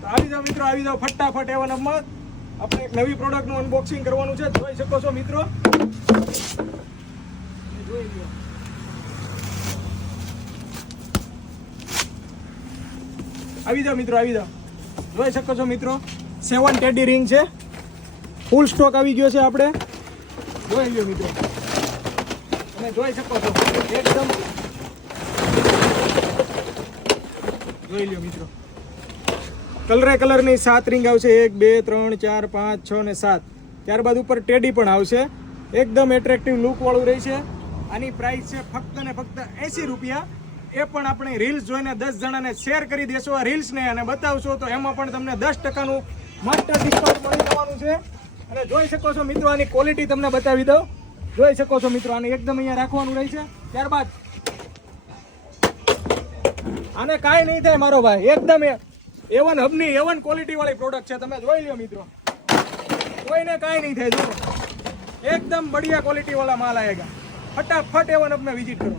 તો આવી જાઓ મિત્રો, આવી જાઓ ફટાફટ એવન અમમાં. આપણે એક નવી પ્રોડક્ટનું અનબોક્સિંગ કરવાનું છે, જોઈ શકો છો મિત્રો. જોઈ લો. આવી જાઓ મિત્રો, આવી જાઓ. જોઈ શકો છો મિત્રો, 7 ટેડી રિંગ છે, ફૂલ સ્ટોક આવી ગયો છે. આપણે જોઈ લો મિત્રો, તમે જોઈ શકો છો એકદમ. જોઈ લો મિત્રો, કલરની 7 રિંગ આવશે. 1 2 3 4 5 6 ને 7. ત્યારબાદ ઉપર ટેડી પણ આવશે. એકદમ એટ્રેક્ટિવ લુક વાળું રહી છે. આની પ્રાઇસ છે ફક્ત ને ફક્ત 80 રૂપિયા. એ પણ આપણે રીલ્સ જોઈને 10 જણાને શેર કરી દેશો આ રીલ્સને અને બતાવશો તો એમાં પણ તમને 10%નું મસ્ત ડિસ્કાઉન્ટ મળી જવાનું છે. અને જોઈ શકો છો મિત્રો, આની ક્વોલિટી તમને બતાવી દઉં. જોઈ શકો છો મિત્રો, આને એકદમ અહીંયા રાખવાનું રહે છે. ત્યારબાદ આને કાંઈ નહીં થાય મારો ભાઈ, એકદમ A1 હબની A1 ક્વોલિટી વાળી પ્રોડક્ટ છે. તમે જોઈ લો મિત્રો, કોઈને કાંઈ નહીં થાય. જો એકદમ બઢિયા ક્વોલિટી વાળા માલ આયેગા. ફટાફટ A1 હબને વિઝિટ કરો.